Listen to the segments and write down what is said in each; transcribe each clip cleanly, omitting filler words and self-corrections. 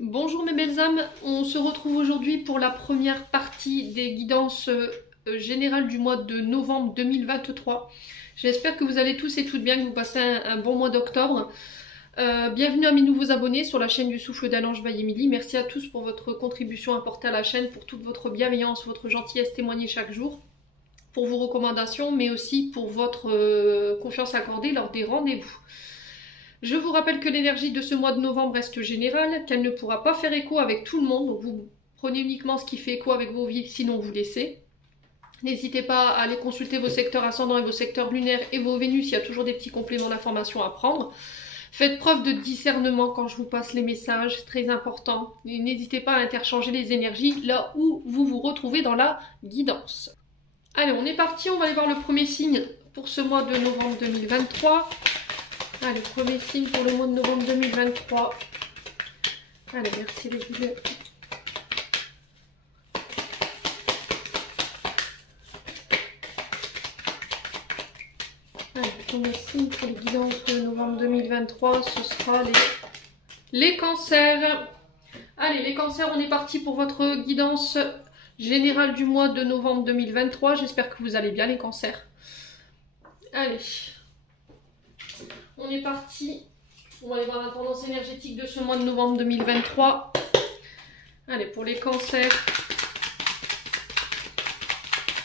Bonjour mes belles âmes, on se retrouve aujourd'hui pour la première partie des guidances générales du mois de novembre 2023. J'espère que vous allez tous et toutes bien, que vous passez un bon mois d'octobre. Bienvenue à mes nouveaux abonnés sur la chaîne du Souffle d'Ange by Emily. Merci à tous pour votre contribution apportée à la chaîne, pour toute votre bienveillance, votre gentillesse témoignée chaque jour, pour vos recommandations, mais aussi pour votre confiance accordée lors des rendez-vous. Je vous rappelle que l'énergie de ce mois de novembre reste générale, qu'elle ne pourra pas faire écho avec tout le monde, donc vous prenez uniquement ce qui fait écho avec vos vies, sinon vous laissez. N'hésitez pas à aller consulter vos secteurs ascendants et vos secteurs lunaires et vos Vénus, il y a toujours des petits compléments d'information à prendre. Faites preuve de discernement quand je vous passe les messages, très important. N'hésitez pas à interchanger les énergies là où vous vous retrouvez dans la guidance. Allez, on est parti, on va aller voir le premier signe pour ce mois de novembre 2023. Allez, premier signe pour le mois de novembre 2023. Allez, merci les guides. Allez, premier signe pour les guidances de novembre 2023, ce sera les cancers. Allez, les cancers, on est parti pour votre guidance générale du mois de novembre 2023. J'espère que vous allez bien les cancers. Allez. On est parti. On va aller voir la tendance énergétique de ce mois de novembre 2023. Allez, pour les cancers.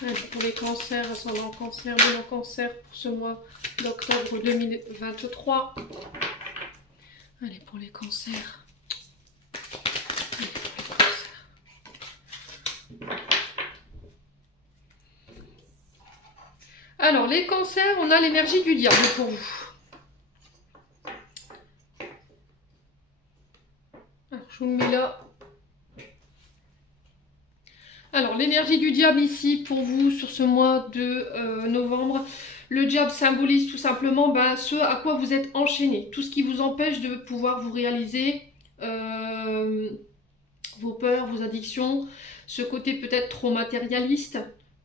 Allez, pour les cancers, ascendant cancer, lunaire cancer, pour ce mois d'octobre 2023. Allez, pour les cancers. Allez, pour les cancers. Alors, les cancers, on a l'énergie du diable pour vous. Je vous le mets là. Alors, l'énergie du diable ici pour vous sur ce mois de novembre. Le diable symbolise tout simplement ce à quoi vous êtes enchaîné. Tout ce qui vous empêche de pouvoir vous réaliser, vos peurs, vos addictions, ce côté peut-être trop matérialiste.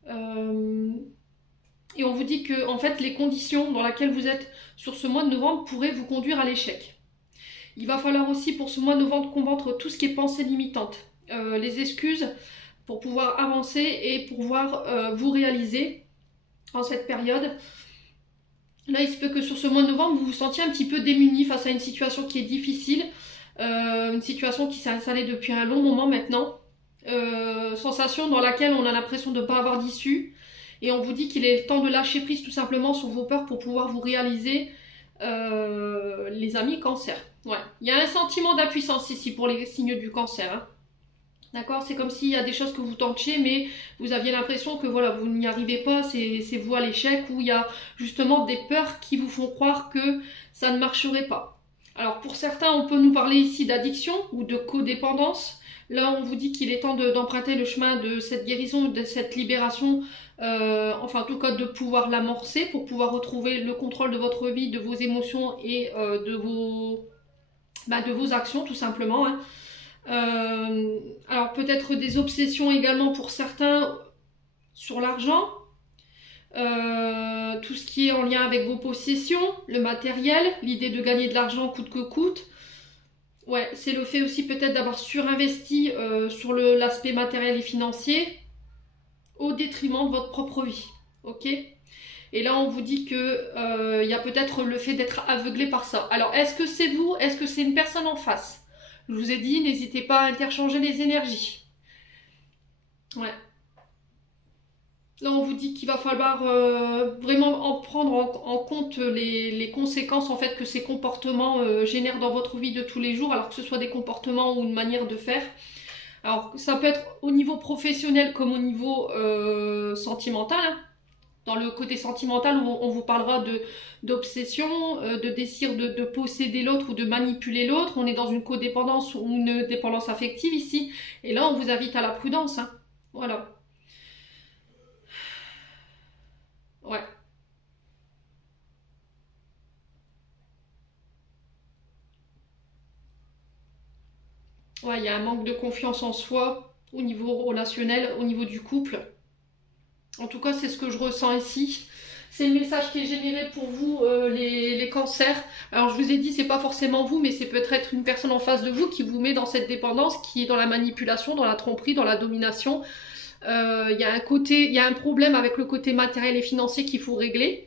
Et on vous dit que en fait, les conditions dans lesquelles vous êtes sur ce mois de novembre pourraient vous conduire à l'échec. Il va falloir aussi pour ce mois de novembre combattre tout ce qui est pensée limitante, les excuses pour pouvoir avancer et pouvoir vous réaliser en cette période. Là, il se peut que sur ce mois de novembre, vous vous sentiez un petit peu démuni face à une situation qui est difficile, une situation qui s'est installée depuis un long moment maintenant, sensation dans laquelle on a l'impression de ne pas avoir d'issue, et on vous dit qu'il est temps de lâcher prise tout simplement sur vos peurs pour pouvoir vous réaliser, les amis cancer. Ouais. Il y a un sentiment d'impuissance ici pour les signes du cancer. Hein. D'accord? C'est comme s'il y a des choses que vous tentiez, mais vous aviez l'impression que voilà, vous n'y arrivez pas, c'est vous à l'échec, ou il y a justement des peurs qui vous font croire que ça ne marcherait pas. Alors pour certains, on peut nous parler ici d'addiction ou de codépendance. Là, on vous dit qu'il est temps d'emprunter le chemin de cette guérison, de cette libération, enfin en tout cas de pouvoir l'amorcer pour pouvoir retrouver le contrôle de votre vie, de vos émotions et de vos actions tout simplement. Hein. Alors peut-être des obsessions également pour certains sur l'argent, tout ce qui est en lien avec vos possessions, le matériel, l'idée de gagner de l'argent coûte que coûte. Ouais, c'est le fait aussi peut-être d'avoir surinvesti sur l'aspect matériel et financier au détriment de votre propre vie. Ok ? Et là, on vous dit que y a peut-être le fait d'être aveuglé par ça. Alors, est-ce que c'est vous? Est-ce que c'est une personne en face? Je vous ai dit, n'hésitez pas à interchanger les énergies. Ouais. Là, on vous dit qu'il va falloir vraiment en prendre en compte les conséquences en fait que ces comportements génèrent dans votre vie de tous les jours, alors que ce soit des comportements ou une manière de faire. Alors, ça peut être au niveau professionnel comme au niveau sentimental. Hein. Dans le côté sentimental, on vous parlera d'obsession, de désir de posséder l'autre ou de manipuler l'autre. On est dans une codépendance ou une dépendance affective ici. Et là, on vous invite à la prudence. Hein. Voilà. Ouais. Ouais, il y a un manque de confiance en soi au niveau relationnel, au niveau du couple. En tout cas, c'est ce que je ressens ici. C'est le message qui est généré pour vous, les cancers. Alors je vous ai dit, c'est pas forcément vous, mais c'est peut-être une personne en face de vous qui vous met dans cette dépendance, qui est dans la manipulation, dans la tromperie, dans la domination. Il y a un problème avec le côté matériel et financier qu'il faut régler.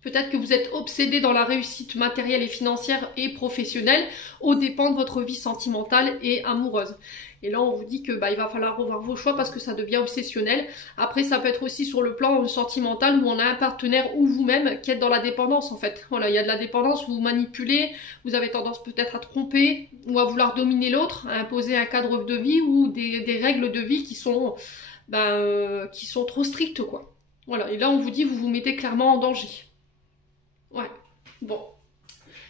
Peut-être que vous êtes obsédé dans la réussite matérielle et financière et professionnelle aux dépens de votre vie sentimentale et amoureuse. Et là, on vous dit que il va falloir revoir vos choix parce que ça devient obsessionnel. Après, ça peut être aussi sur le plan sentimental où on a un partenaire ou vous-même qui êtes dans la dépendance en fait. Voilà, il y a de la dépendance où vous manipulez, vous avez tendance peut-être à tromper ou à vouloir dominer l'autre, à imposer un cadre de vie ou des règles de vie qui sont trop strictes quoi. Voilà, et là on vous dit vous vous mettez clairement en danger. Ouais, bon.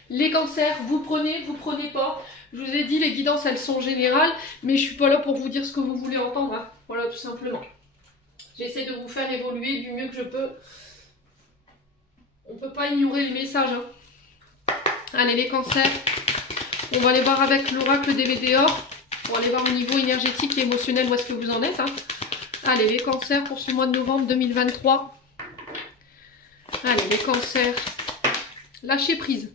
Les cancers, vous prenez pas. Je vous ai dit, les guidances, elles sont générales, mais je suis pas là pour vous dire ce que vous voulez entendre. Hein. Voilà, tout simplement. J'essaie de vous faire évoluer du mieux que je peux. On peut pas ignorer les messages. Hein. Allez, les cancers. On va aller voir avec l'oracle des Météores. Pour aller voir au niveau énergétique et émotionnel où est-ce que vous en êtes. Hein. Allez, les cancers pour ce mois de novembre 2023. Allez, les cancers. Lâchez prise.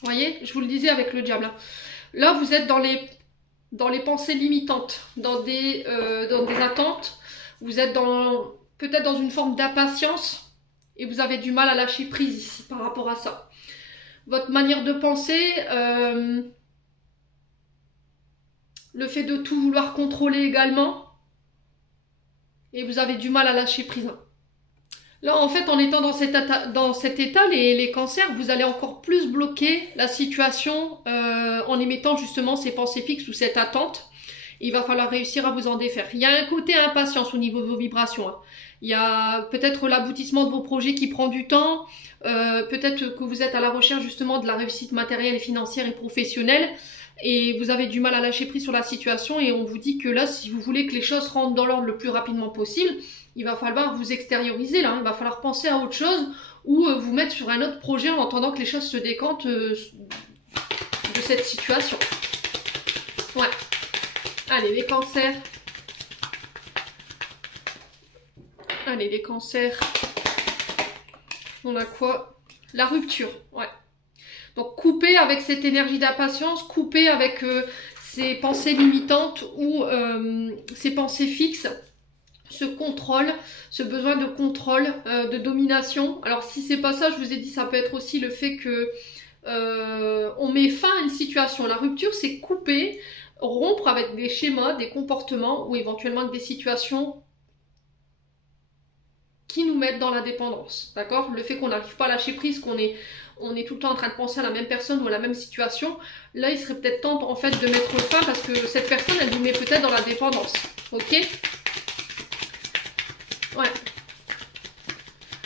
Vous voyez, je vous le disais avec le diable. Hein. Là, vous êtes dans les pensées limitantes, dans des attentes. Vous êtes peut-être dans une forme d'impatience et vous avez du mal à lâcher prise ici par rapport à ça. Votre manière de penser, le fait de tout vouloir contrôler également, et vous avez du mal à lâcher prise. Là, en fait, en étant dans cet état, les cancers, vous allez encore plus bloquer la situation en émettant justement ces pensées fixes ou cette attente. Il va falloir réussir à vous en défaire. Il y a un côté impatience au niveau de vos vibrations. Hein. Il y a peut-être l'aboutissement de vos projets qui prend du temps. Peut-être que vous êtes à la recherche justement de la réussite matérielle, financière et professionnelle. Et vous avez du mal à lâcher prise sur la situation. Et on vous dit que là, si vous voulez que les choses rentrent dans l'ordre le plus rapidement possible, il va falloir vous extérioriser là, il va falloir penser à autre chose ou vous mettre sur un autre projet en attendant que les choses se décantent de cette situation. Ouais. Allez, les cancers. Allez, les cancers. On a quoi? La rupture, ouais. Donc, couper avec cette énergie d'impatience, couper avec ces pensées limitantes ou ces pensées fixes. Ce contrôle, ce besoin de contrôle, de domination. Alors si c'est pas ça, je vous ai dit, ça peut être aussi le fait que on met fin à une situation. La rupture, c'est couper, rompre avec des schémas, des comportements ou éventuellement avec des situations qui nous mettent dans la dépendance. D'accord? Le fait qu'on n'arrive pas à lâcher prise, qu'on est tout le temps en train de penser à la même personne ou à la même situation, là il serait peut-être temps en fait de mettre fin parce que cette personne, elle vous met peut-être dans la dépendance. Ok? Ouais.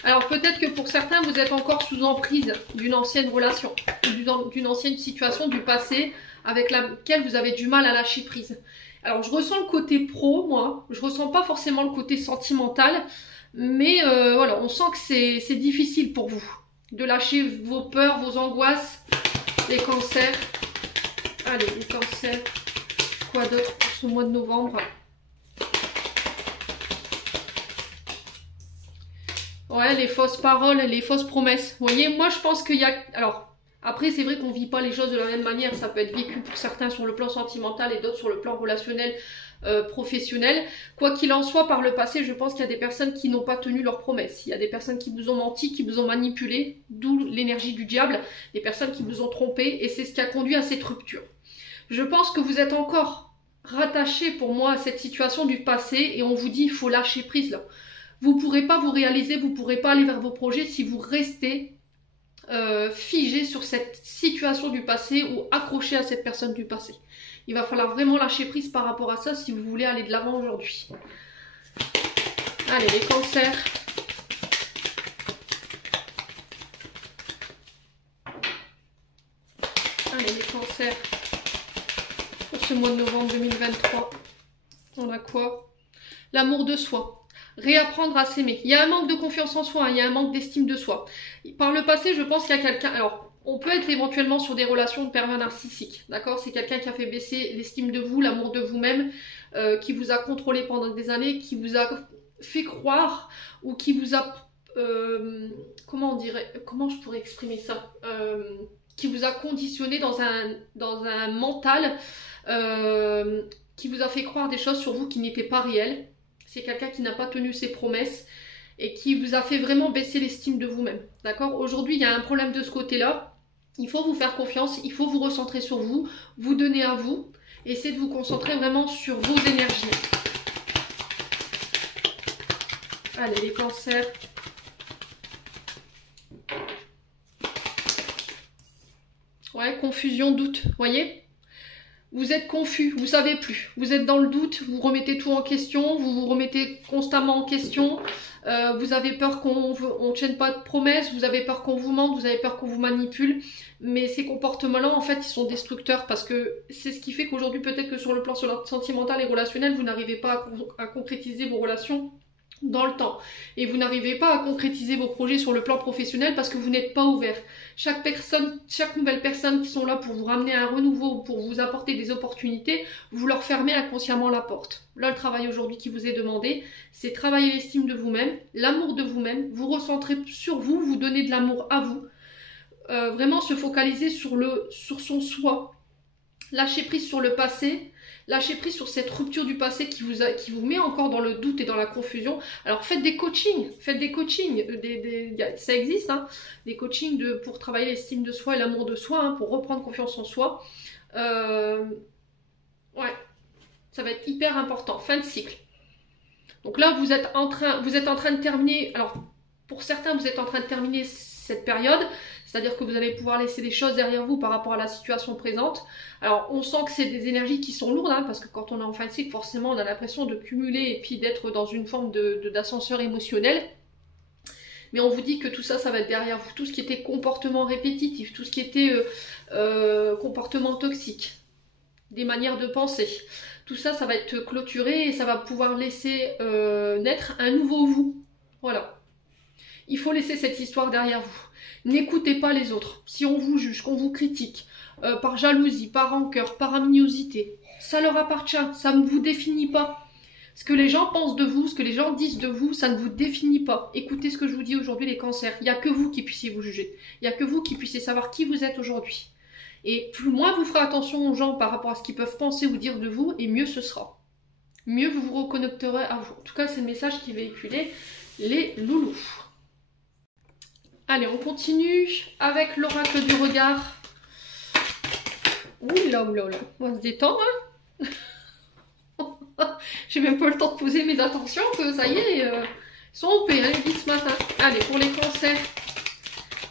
Alors peut-être que pour certains, vous êtes encore sous emprise d'une ancienne relation, ou d'une ancienne situation du passé avec laquelle vous avez du mal à lâcher prise. Alors je ressens le côté pro, moi, je ressens pas forcément le côté sentimental, mais voilà, on sent que c'est difficile pour vous de lâcher vos peurs, vos angoisses, les cancers. Allez, les cancers, quoi d'autre pour ce mois de novembre? Ouais, les fausses paroles, les fausses promesses. Vous voyez, moi je pense qu'il y a... Alors, après c'est vrai qu'on vit pas les choses de la même manière. Ça peut être vécu pour certains sur le plan sentimental et d'autres sur le plan relationnel, professionnel. Quoi qu'il en soit, par le passé, je pense qu'il y a des personnes qui n'ont pas tenu leurs promesses. Il y a des personnes qui vous ont menti, qui vous ont manipulé, d'où l'énergie du diable. Des personnes qui vous ont trompé et c'est ce qui a conduit à cette rupture. Je pense que vous êtes encore rattaché pour moi à cette situation du passé et on vous dit il faut lâcher prise là. Vous ne pourrez pas vous réaliser, vous ne pourrez pas aller vers vos projets si vous restez figé sur cette situation du passé ou accroché à cette personne du passé. Il va falloir vraiment lâcher prise par rapport à ça si vous voulez aller de l'avant aujourd'hui. Allez, les cancers. Allez, les cancers. Pour ce mois de novembre 2023, on a quoi? L'amour de soi. Réapprendre à s'aimer. Il y a un manque de confiance en soi, hein, il y a un manque d'estime de soi. Par le passé, je pense qu'il y a quelqu'un... Alors, on peut être éventuellement sur des relations de pervers narcissiques, d'accord? C'est quelqu'un qui a fait baisser l'estime de vous, l'amour de vous-même, qui vous a contrôlé pendant des années, qui vous a fait croire ou qui vous a comment je pourrais exprimer ça, qui vous a conditionné dans un mental, qui vous a fait croire des choses sur vous qui n'étaient pas réelles. C'est quelqu'un qui n'a pas tenu ses promesses et qui vous a fait vraiment baisser l'estime de vous-même. D'accord? Aujourd'hui, il y a un problème de ce côté-là. Il faut vous faire confiance, il faut vous recentrer sur vous, vous donner à vous, et essayer de vous concentrer vraiment sur vos énergies. Allez, les cancers. Ouais, confusion, doute, voyez? Vous êtes confus, vous savez plus. Vous êtes dans le doute, vous remettez tout en question, vous vous remettez constamment en question. Vous avez peur qu'on ne tienne pas de promesses, vous avez peur qu'on vous mente, vous avez peur qu'on vous manipule. Mais ces comportements-là, en fait, ils sont destructeurs parce que c'est ce qui fait qu'aujourd'hui, peut-être que sur le plan sentimental et relationnel, vous n'arrivez pas à concrétiser vos relations dans le temps. Et vous n'arrivez pas à concrétiser vos projets sur le plan professionnel parce que vous n'êtes pas ouvert. Chaque nouvelle personne qui sont là pour vous ramener à un renouveau, pour vous apporter des opportunités, vous leur fermez inconsciemment la porte. Là, le travail aujourd'hui qui vous est demandé, c'est travailler l'estime de vous-même, l'amour de vous-même, vous recentrer sur vous, vous donner de l'amour à vous. Vraiment se focaliser sur son soi. Lâcher prise sur le passé, lâcher prise sur cette rupture du passé qui vous met encore dans le doute et dans la confusion. Alors faites des coachings, ça existe, hein, des coachings pour travailler l'estime de soi et l'amour de soi, hein, pour reprendre confiance en soi. Ouais, ça va être hyper important. Fin de cycle. Donc là, vous êtes en train de terminer, alors pour certains, vous êtes en train de terminer cette période, c'est-à-dire que vous allez pouvoir laisser des choses derrière vous par rapport à la situation présente. Alors on sent que c'est des énergies qui sont lourdes, hein, parce que quand on est en fin de cycle, forcément on a l'impression de cumuler et puis d'être dans une forme d'ascenseur émotionnel. Mais on vous dit que tout ça, ça va être derrière vous. Tout ce qui était comportement répétitif, tout ce qui était comportement toxique, des manières de penser, tout ça, ça va être clôturé et ça va pouvoir laisser naître un nouveau vous. Voilà. Il faut laisser cette histoire derrière vous. N'écoutez pas les autres. Si on vous juge, qu'on vous critique, par jalousie, par rancœur, par aminosité, ça leur appartient, ça ne vous définit pas. Ce que les gens pensent de vous, ce que les gens disent de vous, ça ne vous définit pas. Écoutez ce que je vous dis aujourd'hui, les cancers. Il n'y a que vous qui puissiez vous juger. Il n'y a que vous qui puissiez savoir qui vous êtes aujourd'hui. Et moins vous ferez attention aux gens par rapport à ce qu'ils peuvent penser ou dire de vous, et mieux ce sera. Mieux vous vous reconnecterez à vous. En tout cas, c'est le message qui est véhiculé, les loulous. Allez, on continue avec l'oracle du regard. Oula, oula, oula. On va se détendre. Hein. J'ai même pas le temps de poser mes attentions, que ça y est, ils sont OP, hein, les guides ce matin. Allez, pour les cancers.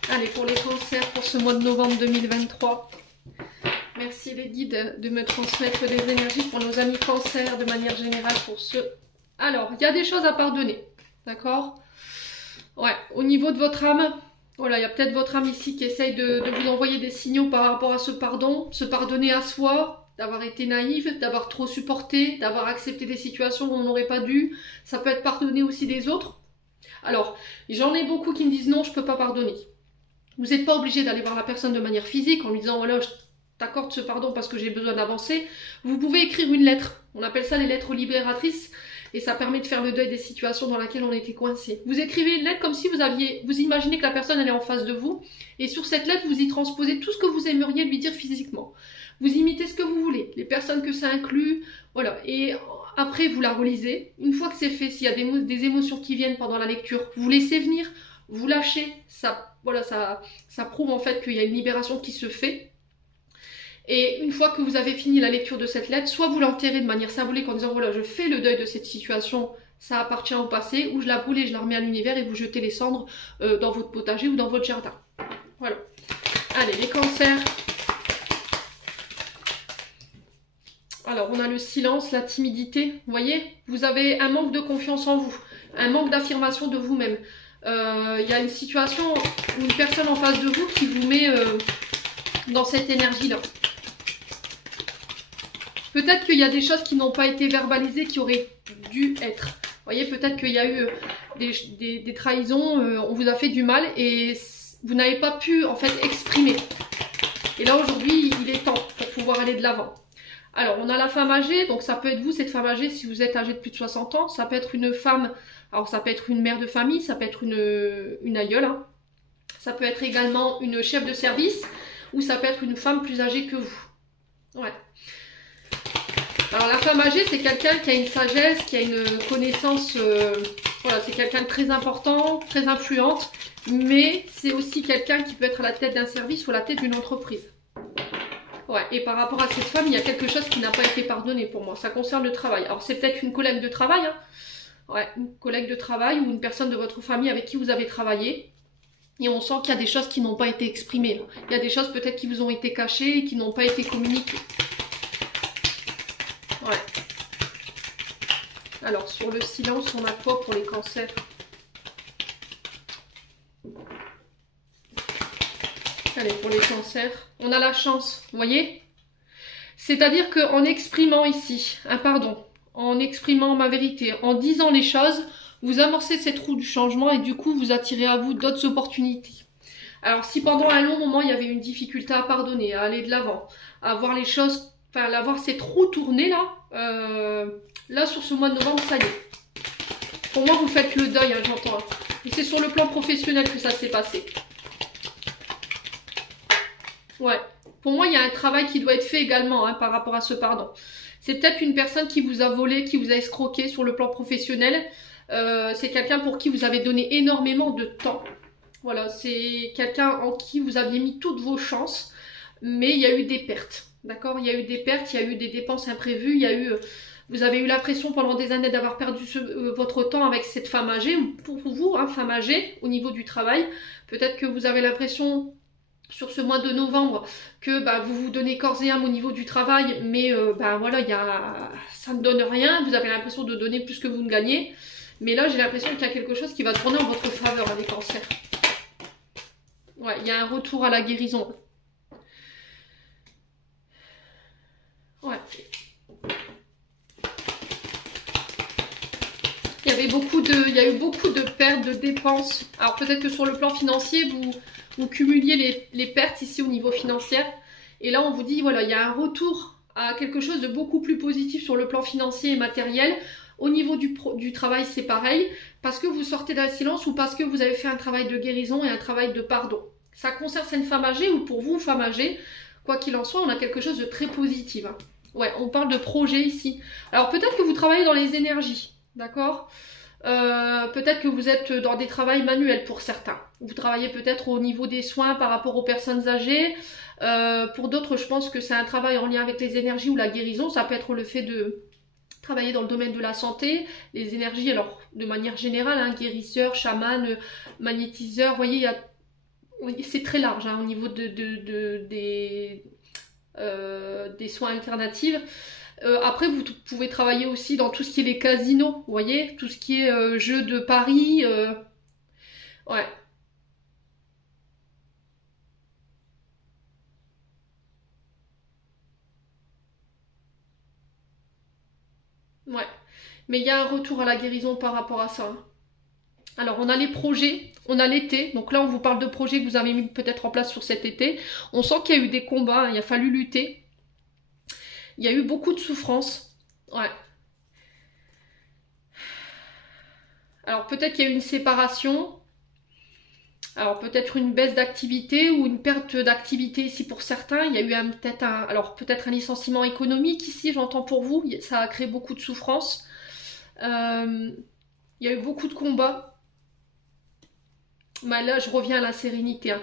Allez, pour les cancers, pour ce mois de novembre 2023. Merci les guides de me transmettre des énergies pour nos amis cancers de manière générale pour ceux. Alors, il y a des choses à pardonner. D'accord? Ouais, au niveau de votre âme, voilà, il y a peut-être votre âme ici qui essaye de vous envoyer des signaux par rapport à ce pardon, se pardonner à soi, d'avoir été naïve, d'avoir trop supporté, d'avoir accepté des situations où on n'aurait pas dû. Ça peut être pardonner aussi des autres. Alors, j'en ai beaucoup qui me disent non, je ne peux pas pardonner. Vous n'êtes pas obligé d'aller voir la personne de manière physique en lui disant voilà, je t'accorde ce pardon parce que j'ai besoin d'avancer. Vous pouvez écrire une lettre. On appelle ça les lettres libératrices. Et ça permet de faire le deuil des situations dans lesquelles on était coincé. Vous écrivez une lettre comme si vous imaginez que la personne elle est en face de vous. Et sur cette lettre, vous y transposez tout ce que vous aimeriez lui dire physiquement. Vous imitez ce que vous voulez, les personnes que ça inclut, voilà. Et après, vous la relisez. Une fois que c'est fait, s'il y a des émotions qui viennent pendant la lecture, vous laissez venir, vous lâchez. Ça prouve en fait qu'il y a une libération qui se fait. Et une fois que vous avez fini la lecture de cette lettre, soit vous l'enterrez de manière symbolique en disant voilà, je fais le deuil de cette situation, ça appartient au passé, ou je la brûle et je la remets à l'univers et vous jetez les cendres dans votre potager ou dans votre jardin. Voilà. Allez, les cancers. Alors, on a le silence, la timidité. Vous voyez, vous avez un manque de confiance en vous, un manque d'affirmation de vous-même. Il y a une situation ou une personne en face de vous qui vous met dans cette énergie-là. Peut-être qu'il y a des choses qui n'ont pas été verbalisées, qui auraient dû être. Vous voyez, peut-être qu'il y a eu des trahisons, on vous a fait du mal et vous n'avez pas pu en fait exprimer. Et là aujourd'hui, il est temps pour pouvoir aller de l'avant. Alors, on a la femme âgée, donc ça peut être vous, cette femme âgée, si vous êtes âgé de plus de 60 ans. Ça peut être une femme, alors ça peut être une mère de famille, ça peut être une aïeule. Hein. Ça peut être également une chef de service, ou ça peut être une femme plus âgée que vous. Ouais. Alors, la femme âgée, c'est quelqu'un qui a une sagesse, qui a une connaissance... voilà, c'est quelqu'un de très important, très influente. Mais c'est aussi quelqu'un qui peut être à la tête d'un service ou à la tête d'une entreprise. Ouais, et par rapport à cette femme, il y a quelque chose qui n'a pas été pardonné pour moi. Ça concerne le travail. Alors, c'est peut-être une collègue de travail, hein. Ouais, une collègue de travail ou une personne de votre famille avec qui vous avez travaillé. Et on sent qu'il y a des choses qui n'ont pas été exprimées. Il y a des choses peut-être qui vous ont été cachées et qui n'ont pas été communiquées. Ouais. Alors, sur le silence, on a quoi pour les cancers? Allez, pour les cancers, on a la chance, vous voyez? C'est-à-dire qu'en exprimant ici un pardon, en exprimant ma vérité, en disant les choses, vous amorcez cette roue du changement et du coup, vous attirez à vous d'autres opportunités. Alors, si pendant un long moment, il y avait une difficulté à pardonner, à aller de l'avant, à voir les choses, enfin, à voir cette roue tourner là, là, sur ce mois de novembre, ça y est. Pour moi, vous faites le deuil, hein, j'entends. Et c'est sur le plan professionnel que ça s'est passé. Ouais. Pour moi, il y a un travail qui doit être fait également hein, par rapport à ce pardon. C'est peut-être une personne qui vous a volé, qui vous a escroqué sur le plan professionnel. C'est quelqu'un pour qui vous avez donné énormément de temps. Voilà, c'est quelqu'un en qui vous aviez mis toutes vos chances. Mais il y a eu des pertes. D'accord? Il y a eu des pertes, il y a eu des dépenses imprévues. Il y a eu, vous avez eu l'impression pendant des années d'avoir perdu votre temps avec cette femme âgée. Pour vous, hein, femme âgée, au niveau du travail. Peut-être que vous avez l'impression... sur ce mois de novembre, que bah, vous vous donnez corps et âme au niveau du travail, mais bah, voilà, ça ne donne rien, vous avez l'impression de donner plus que vous ne gagnez. Mais là, j'ai l'impression qu'il y a quelque chose qui va tourner en votre faveur, hein, les cancers. Ouais, il y a un retour à la guérison. Ouais. Il y a eu beaucoup de pertes, de dépenses. Alors peut-être que sur le plan financier, vous cumuliez les pertes ici au niveau financier. Et là, on vous dit, voilà, il y a un retour à quelque chose de beaucoup plus positif sur le plan financier et matériel. Au niveau du travail, c'est pareil. Parce que vous sortez d'un silence ou parce que vous avez fait un travail de guérison et un travail de pardon. Ça concerne une femme âgée ou pour vous, femme âgée. Quoi qu'il en soit, on a quelque chose de très positif. Hein. Ouais, on parle de projet ici. Alors peut-être que vous travaillez dans les énergies. D'accord? Peut-être que vous êtes dans des travails manuels pour certains. Vous travaillez peut-être au niveau des soins par rapport aux personnes âgées. Pour d'autres, je pense que c'est un travail en lien avec les énergies ou la guérison. Ça peut être le fait de travailler dans le domaine de la santé, les énergies, alors de manière générale, hein, guérisseur, chaman, magnétiseur. Vous voyez, c'est très large hein, au niveau des soins alternatifs. Après, vous pouvez travailler aussi dans tout ce qui est les casinos, vous voyez, tout ce qui est jeux de paris. Ouais. Ouais. Mais il y a un retour à la guérison par rapport à ça. Hein. Alors, on a les projets, on a l'été. Donc là, on vous parle de projets que vous avez mis peut-être en place sur cet été. On sent qu'il y a eu des combats, hein, il a fallu lutter. Il y a eu beaucoup de souffrance. Ouais. Alors peut-être qu'il y a eu une séparation. Alors peut-être une baisse d'activité ou une perte d'activité ici pour certains. Il y a eu peut-être un licenciement économique ici, j'entends pour vous. Ça a créé beaucoup de souffrance. Il y a eu beaucoup de combats. Mais là, je reviens à la sérénité. Hein.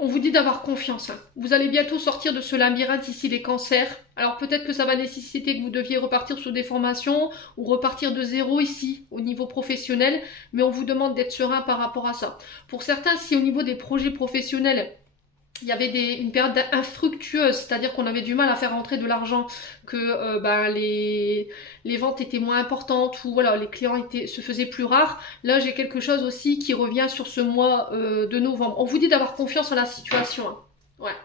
On vous dit d'avoir confiance. Hein. Vous allez bientôt sortir de ce labyrinthe ici, les cancers. Alors peut-être que ça va nécessiter que vous deviez repartir sur des formations ou repartir de zéro ici, au niveau professionnel. Mais on vous demande d'être serein par rapport à ça. Pour certains, si au niveau des projets professionnels, il y avait une période infructueuse, c'est-à-dire qu'on avait du mal à faire rentrer de l'argent, que les ventes étaient moins importantes, ou voilà, les clients se faisaient plus rares. Là, j'ai quelque chose aussi qui revient sur ce mois de novembre. On vous dit d'avoir confiance en la situation. Hein. Ouais.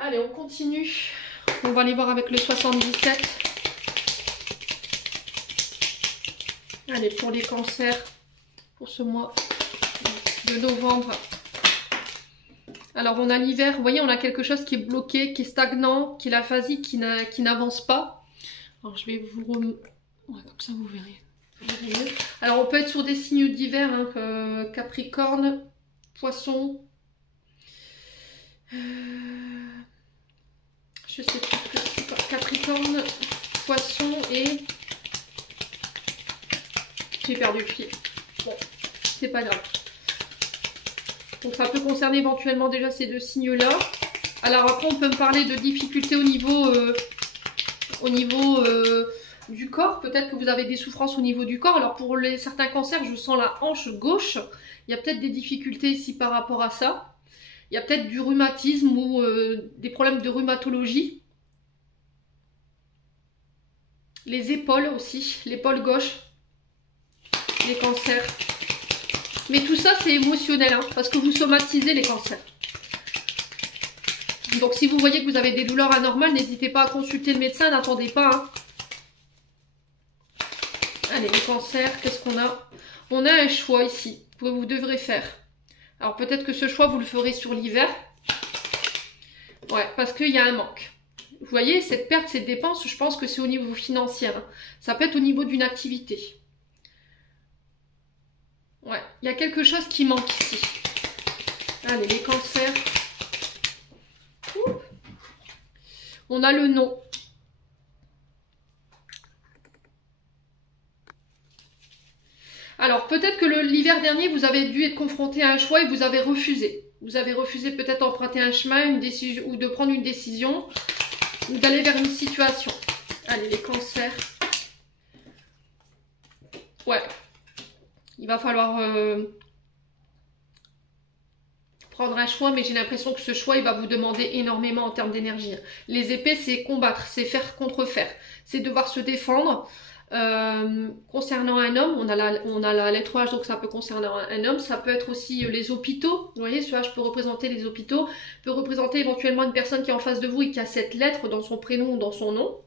Allez, on continue. On va aller voir avec le 77. Allez, pour les cancers, pour ce mois de novembre. Alors on a l'hiver, vous voyez, on a quelque chose qui est bloqué, qui est stagnant, qui est l'aphasique, qui n'avance pas. Alors je vais vous ouais, comme ça vous verrez. Alors on peut être sur des signes d'hiver, hein, Capricorne, Poisson. Je sais plus, Capricorne, Poisson et... J'ai perdu le fil. Bon, c'est pas grave. Donc ça peut concerner éventuellement déjà ces deux signes-là. Alors après on peut me parler de difficultés au niveau du corps. Peut-être que vous avez des souffrances au niveau du corps. Alors pour certains cancers, je sens la hanche gauche. Il y a peut-être des difficultés ici par rapport à ça. Il y a peut-être du rhumatisme ou des problèmes de rhumatologie. Les épaules aussi, l'épaule gauche, les cancers. Mais tout ça c'est émotionnel, hein, parce que vous somatisez les cancers. Donc si vous voyez que vous avez des douleurs anormales, n'hésitez pas à consulter le médecin, n'attendez pas. Hein. Allez, les cancers, qu'est-ce qu'on a? On a un choix ici que vous devrez faire. Alors peut-être que ce choix, vous le ferez sur l'hiver. Ouais, parce qu'il y a un manque. Vous voyez, cette perte, cette dépense, je pense que c'est au niveau financier. Hein. Ça peut être au niveau d'une activité. Ouais, il y a quelque chose qui manque ici. Allez, les cancers. Ouh. On a le non. Alors, peut-être que l'hiver dernier, vous avez dû être confronté à un choix et vous avez refusé. Vous avez refusé peut-être d'emprunter un chemin, une décision, ou de prendre une décision, ou d'aller vers une situation. Allez, les cancers. Ouais. Il va falloir prendre un choix, mais j'ai l'impression que ce choix, il va vous demander énormément en termes d'énergie. Les épées, c'est combattre, c'est faire contre faire. C'est devoir se défendre. Concernant un homme, on a la lettre H, donc ça peut concerner un homme. Ça peut être aussi les hôpitaux. Vous voyez, ce H peut représenter les hôpitaux. Peut représenter éventuellement une personne qui est en face de vous et qui a cette lettre dans son prénom ou dans son nom.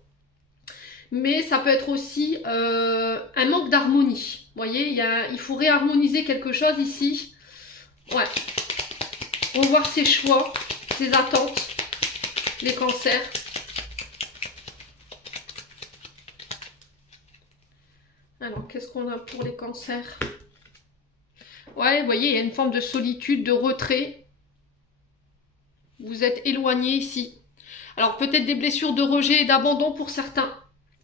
Mais ça peut être aussi un manque d'harmonie. Vous voyez, il faut réharmoniser quelque chose ici. Ouais. Revoir ses choix, ses attentes, les cancers. Alors, qu'est-ce qu'on a pour les cancers? Ouais, vous voyez, il y a une forme de solitude, de retrait. Vous êtes éloigné ici. Alors, peut-être des blessures de rejet et d'abandon pour certains,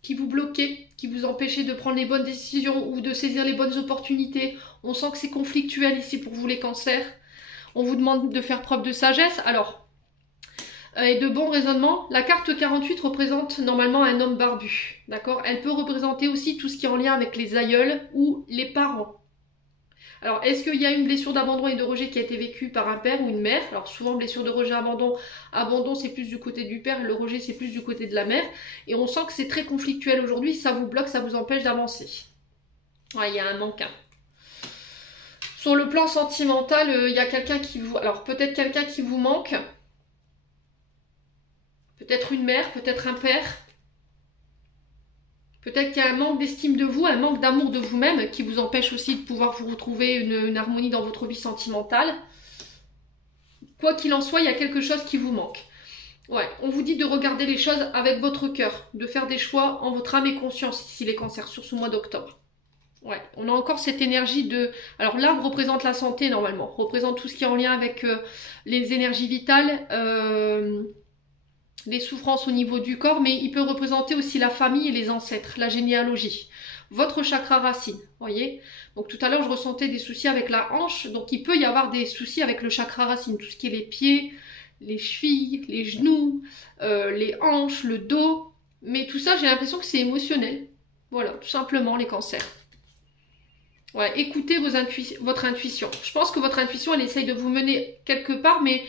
qui vous bloquaient, qui vous empêchaient de prendre les bonnes décisions ou de saisir les bonnes opportunités. On sent que c'est conflictuel ici pour vous, les cancers. On vous demande de faire preuve de sagesse. Alors, et de bon raisonnement. La carte 48 représente normalement un homme barbu, d'accord? Elle peut représenter aussi tout ce qui est en lien avec les aïeuls ou les parents. Alors, est-ce qu'il y a une blessure d'abandon et de rejet qui a été vécue par un père ou une mère? Alors, souvent, blessure de rejet, abandon c'est plus du côté du père, le rejet c'est plus du côté de la mère. Et on sent que c'est très conflictuel aujourd'hui, ça vous bloque, ça vous empêche d'avancer. Ouais, il y a un manque. Hein. Sur le plan sentimental, il y a quelqu'un qui vous... Alors, peut-être quelqu'un qui vous manque. Peut-être une mère, peut-être un père. Peut-être qu'il y a un manque d'estime de vous, un manque d'amour de vous-même qui vous empêche aussi de pouvoir vous retrouver une harmonie dans votre vie sentimentale. Quoi qu'il en soit, il y a quelque chose qui vous manque. Ouais, on vous dit de regarder les choses avec votre cœur, de faire des choix en votre âme et conscience ici les cancers sur ce mois d'octobre. Ouais, on a encore cette énergie de... Alors l'arbre représente la santé normalement, représente tout ce qui est en lien avec les énergies vitales, les souffrances au niveau du corps, mais il peut représenter aussi la famille et les ancêtres, la généalogie. Votre chakra racine, voyez. Donc tout à l'heure, je ressentais des soucis avec la hanche, donc il peut y avoir des soucis avec le chakra racine, tout ce qui est les pieds, les chevilles, les genoux, les hanches, le dos. Mais tout ça, j'ai l'impression que c'est émotionnel. Voilà, tout simplement, les cancers. Ouais, écoutez votre intuition. Je pense que votre intuition, elle essaye de vous mener quelque part, mais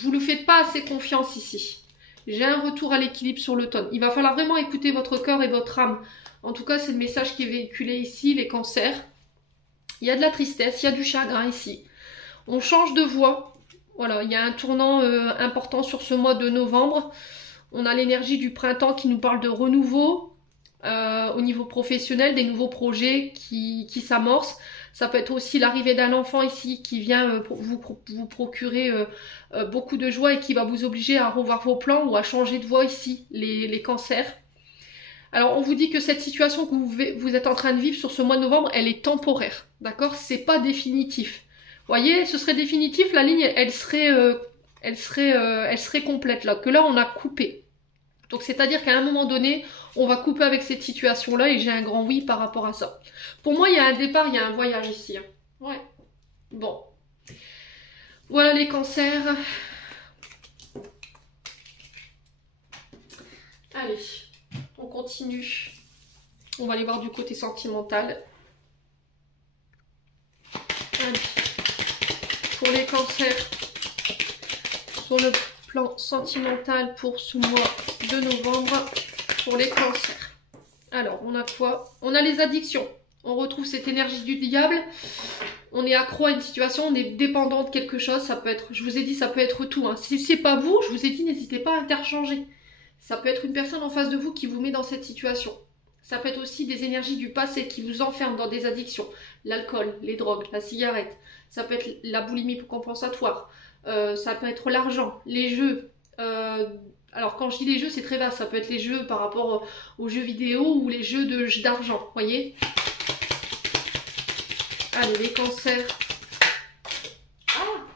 vous ne faites pas assez confiance ici. J'ai un retour à l'équilibre sur l'automne. Il va falloir vraiment écouter votre cœur et votre âme. En tout cas, c'est le message qui est véhiculé ici, les cancers. Il y a de la tristesse, il y a du chagrin ici. On change de voie. Voilà, il y a un tournant important sur ce mois de novembre. On a l'énergie du printemps qui nous parle de renouveau. au niveau professionnel, des nouveaux projets qui s'amorcent. Ça peut être aussi l'arrivée d'un enfant ici qui vient vous procurer beaucoup de joie et qui va vous obliger à revoir vos plans ou à changer de voie ici, les cancers. Alors on vous dit que cette situation que vous êtes en train de vivre sur ce mois de novembre, elle est temporaire, d'accord? C'est pas définitif. Vous voyez, ce serait définitif, la ligne elle serait complète là, que là on a coupé. Donc c'est-à-dire qu'à un moment donné, on va couper avec cette situation-là et j'ai un grand oui par rapport à ça. Pour moi, il y a un départ, il y a un voyage ici. Hein. Ouais. Bon. Voilà les cancers. Allez, on continue. On va aller voir du côté sentimental. Allez. Pour les cancers, sur le plan sentimental pour ce mois de novembre, pour les cancers. Alors, on a quoi? On a les addictions. On retrouve cette énergie du diable. On est accro à une situation, on est dépendant de quelque chose. Ça peut être, je vous ai dit, ça peut être tout. Hein. Si c'est pas vous, je vous ai dit, n'hésitez pas à interchanger. Ça peut être une personne en face de vous qui vous met dans cette situation. Ça peut être aussi des énergies du passé qui vous enferment dans des addictions. L'alcool, les drogues, la cigarette. Ça peut être la boulimie compensatoire. Ça peut être l'argent, les jeux. Alors quand je dis les jeux, c'est très vaste. Ça peut être les jeux par rapport aux jeux vidéo ou les jeux d'argent. Voyez? Allez, les cancers. Ah!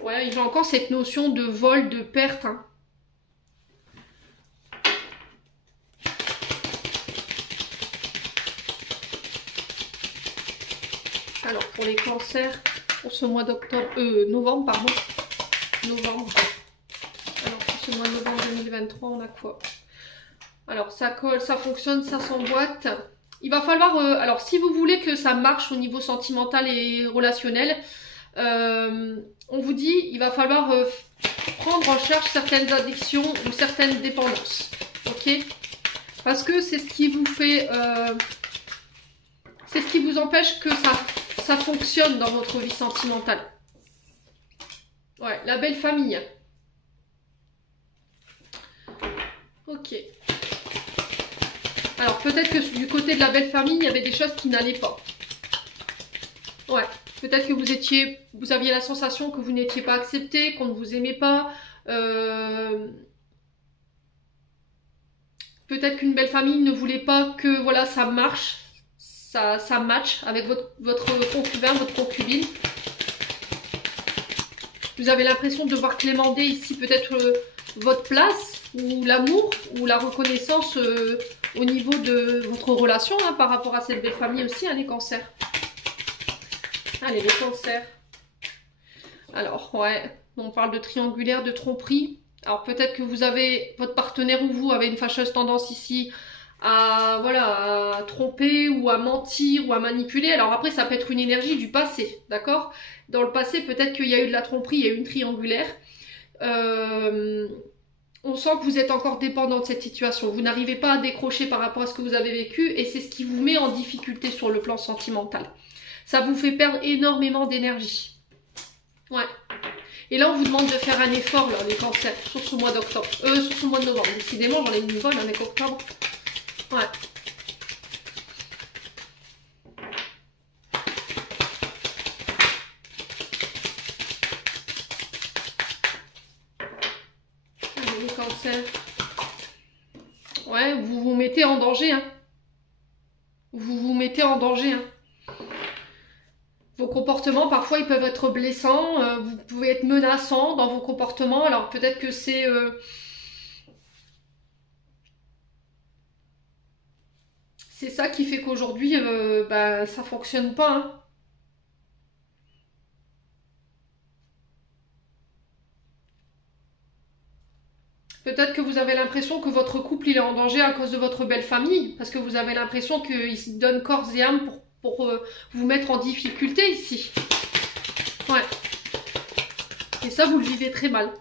Ouais, il y a encore cette notion de vol, de perte. Hein. Alors, pour les cancers, pour ce mois novembre, pardon. Novembre. Alors, pour ce mois de novembre 2023, on a quoi? Alors, ça colle, ça fonctionne, ça s'emboîte. Il va falloir... alors, si vous voulez que ça marche au niveau sentimental et relationnel, on vous dit, il va falloir prendre en charge certaines addictions ou certaines dépendances. Ok? Parce que c'est ce qui vous fait... c'est ce qui vous empêche que ça fonctionne dans votre vie sentimentale. Ouais, la belle famille. Ok. Alors peut-être que du côté de la belle famille, il y avait des choses qui n'allaient pas. Ouais. Peut-être que vous aviez la sensation que vous n'étiez pas accepté, qu'on ne vous aimait pas. Peut-être qu'une belle famille ne voulait pas que voilà, ça marche, ça match avec votre concubin, votre concubine. Vous avez l'impression de devoir clémenter ici peut-être votre place ou l'amour ou la reconnaissance au niveau de votre relation hein, par rapport à cette belle famille aussi, hein, les cancers. Allez, les cancers. Alors, ouais, on parle de triangulaire, de tromperie. Alors, peut-être que vous avez, votre partenaire ou vous avez une fâcheuse tendance ici à, voilà, à tromper ou à mentir ou à manipuler. Alors après, ça peut être une énergie du passé, d'accord? Dans le passé, peut-être qu'il y a eu de la tromperie, il y a eu une triangulaire. On sent que vous êtes encore dépendant de cette situation. Vous n'arrivez pas à décrocher par rapport à ce que vous avez vécu et c'est ce qui vous met en difficulté sur le plan sentimental. Ça vous fait perdre énormément d'énergie. Ouais. Et là, on vous demande de faire un effort, là, les cancers, sur ce mois d'octobre. Sur ce mois de novembre. Décidément, j'en ai mis une bonne avec octobre. Ouais. Allez, les cancers. Ouais, vous vous mettez en danger, hein. Vous vous mettez en danger, hein. Vos comportements, parfois, ils peuvent être blessants. Vous pouvez être menaçant dans vos comportements. Alors, peut-être que c'est... c'est ça qui fait qu'aujourd'hui, bah, ça fonctionne pas. Hein. Peut-être que vous avez l'impression que votre couple il est en danger à cause de votre belle famille. Parce que vous avez l'impression qu'il se donne corps et âme pour vous mettre en difficulté ici. Ouais. Et ça, vous le vivez très mal.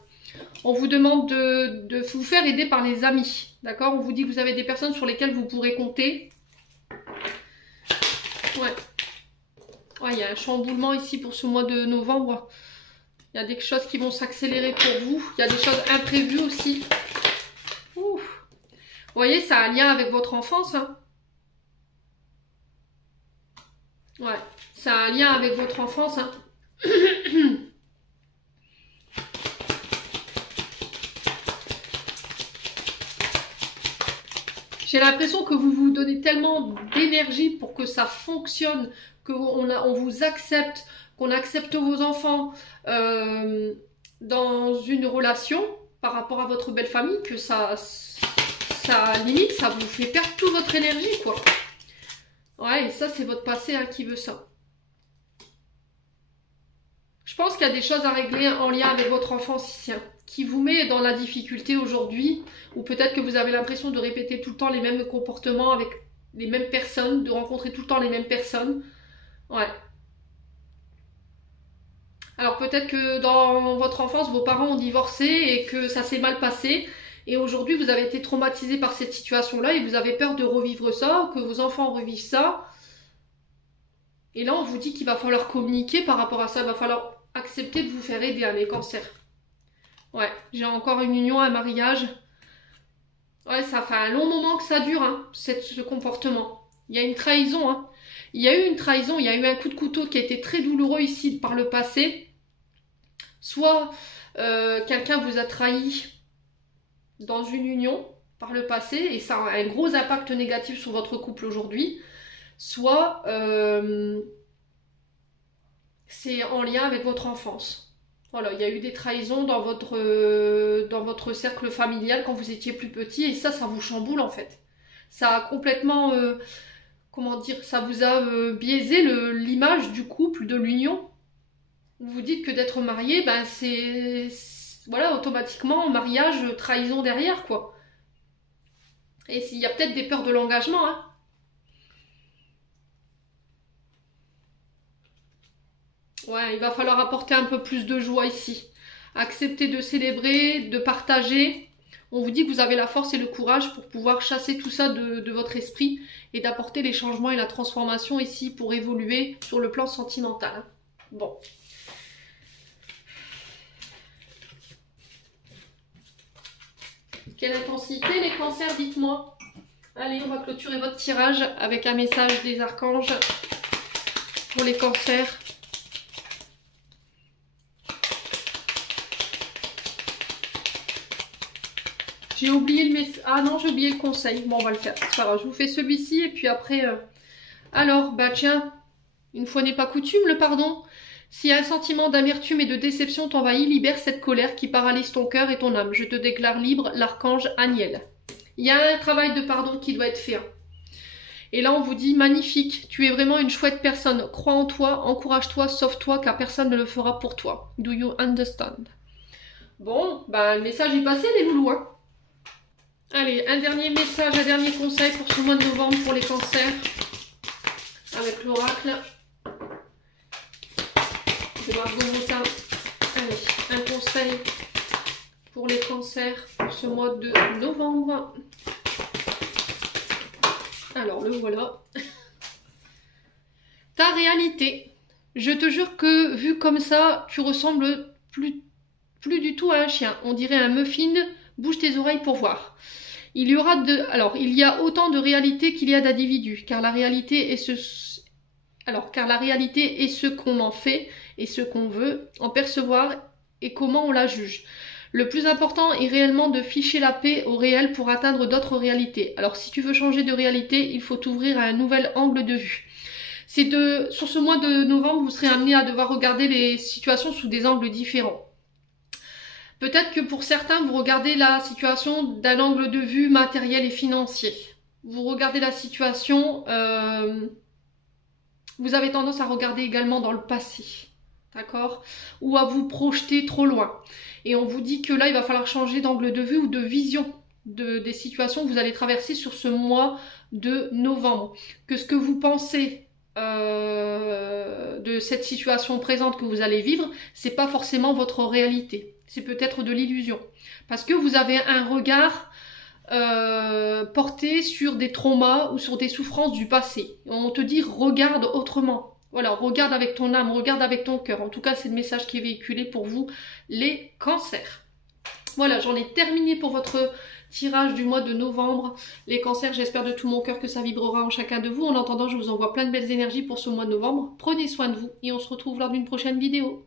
On vous demande de vous faire aider par les amis. D'accord? On vous dit que vous avez des personnes sur lesquelles vous pourrez compter. Ouais. Ouais, il y a un chamboulement ici pour ce mois de novembre. Il y a des choses qui vont s'accélérer pour vous. Il y a des choses imprévues aussi. voyez, ça a un lien avec votre enfance, hein. Ouais, ça a un lien avec votre enfance, hein. J'ai l'impression que vous vous donnez tellement d'énergie pour que ça fonctionne, on vous accepte, qu'on accepte vos enfants dans une relation par rapport à votre belle famille, que ça limite, ça vous fait perdre toute votre énergie, quoi. Ouais, et ça, c'est votre passé hein, qui veut ça. Je pense qu'il y a des choses à régler en lien avec votre enfance ici, hein, qui vous met dans la difficulté aujourd'hui, ou peut-être que vous avez l'impression de répéter tout le temps les mêmes comportements avec les mêmes personnes, de rencontrer tout le temps les mêmes personnes. Ouais. Alors peut-être que dans votre enfance, vos parents ont divorcé et que ça s'est mal passé. Et aujourd'hui, vous avez été traumatisé par cette situation-là et vous avez peur de revivre ça, que vos enfants revivent ça. Et là, on vous dit qu'il va falloir communiquer par rapport à ça. Il va falloir accepter de vous faire aider à mes cancers. Ouais, j'ai encore une union, un mariage. Ouais, ça fait un long moment que ça dure, hein, ce comportement. Il y a une trahison, hein. Il y a eu une trahison, il y a eu un coup de couteau qui a été très douloureux ici par le passé. Soit quelqu'un vous a trahi dans une union par le passé et ça a un gros impact négatif sur votre couple aujourd'hui. Soit c'est en lien avec votre enfance. Voilà, il y a eu des trahisons dans votre cercle familial quand vous étiez plus petit et ça vous chamboule en fait. Ça a complètement, comment dire, ça vous a biaisé l'image du couple, de l'union. Vous vous dites que d'être marié, ben voilà, automatiquement, mariage, trahison derrière, quoi. Et il y a peut-être des peurs de l'engagement, hein. Ouais, il va falloir apporter un peu plus de joie ici. Accepter de célébrer, de partager. On vous dit que vous avez la force et le courage pour pouvoir chasser tout ça de votre esprit et d'apporter les changements et la transformation ici pour évoluer sur le plan sentimental, hein. Bon. Quelle intensité les cancers, dites-moi. Allez, on va clôturer votre tirage avec un message des archanges pour les cancers. J'ai oublié le message. Ah non, j'ai oublié le conseil. Bon, on va le faire. C'est pas grave, je vous fais celui-ci et puis après... Alors, bah tiens, une fois n'est pas coutume, le pardon. Si un sentiment d'amertume et de déception t'envahit, libère cette colère qui paralyse ton cœur et ton âme. Je te déclare libre, l'archange Aniel. Il y a un travail de pardon qui doit être fait. Et là, on vous dit, magnifique, tu es vraiment une chouette personne. Crois en toi, encourage-toi, sauve-toi, car personne ne le fera pour toi. Do you understand? Bon, bah le message est passé, les loulous, hein. Allez, un dernier message, un dernier conseil pour ce mois de novembre pour les cancers. Avec l'oracle. Allez, un conseil pour les cancers pour ce mois de novembre. Alors, le voilà. Ta réalité. Je te jure que, vu comme ça, tu ressembles plus du tout à un chien. On dirait un muffin. Bouge tes oreilles pour voir. Il y a autant de réalité qu'il y a d'individus, car la réalité est ce qu'on en fait et ce qu'on veut en percevoir et comment on la juge. Le plus important est réellement de ficher la paix au réel pour atteindre d'autres réalités. Alors si tu veux changer de réalité, il faut t'ouvrir à un nouvel angle de vue. Sur ce mois de novembre, vous serez amené à devoir regarder les situations sous des angles différents. Peut-être que pour certains, vous regardez la situation d'un angle de vue matériel et financier. Vous regardez la situation, vous avez tendance à regarder également dans le passé, d'accord? Ou à vous projeter trop loin. Et on vous dit que là, il va falloir changer d'angle de vue ou de vision des situations que vous allez traverser sur ce mois de novembre. Que ce que vous pensez de cette situation présente que vous allez vivre, c'est pas forcément votre réalité. C'est peut-être de l'illusion. Parce que vous avez un regard porté sur des traumas ou sur des souffrances du passé. On te dit regarde autrement. Voilà, regarde avec ton âme, regarde avec ton cœur. En tout cas, c'est le message qui est véhiculé pour vous, les cancers. Voilà, j'en ai terminé pour votre tirage du mois de novembre. Les cancers, j'espère de tout mon cœur que ça vibrera en chacun de vous. En attendant, je vous envoie plein de belles énergies pour ce mois de novembre. Prenez soin de vous et on se retrouve lors d'une prochaine vidéo.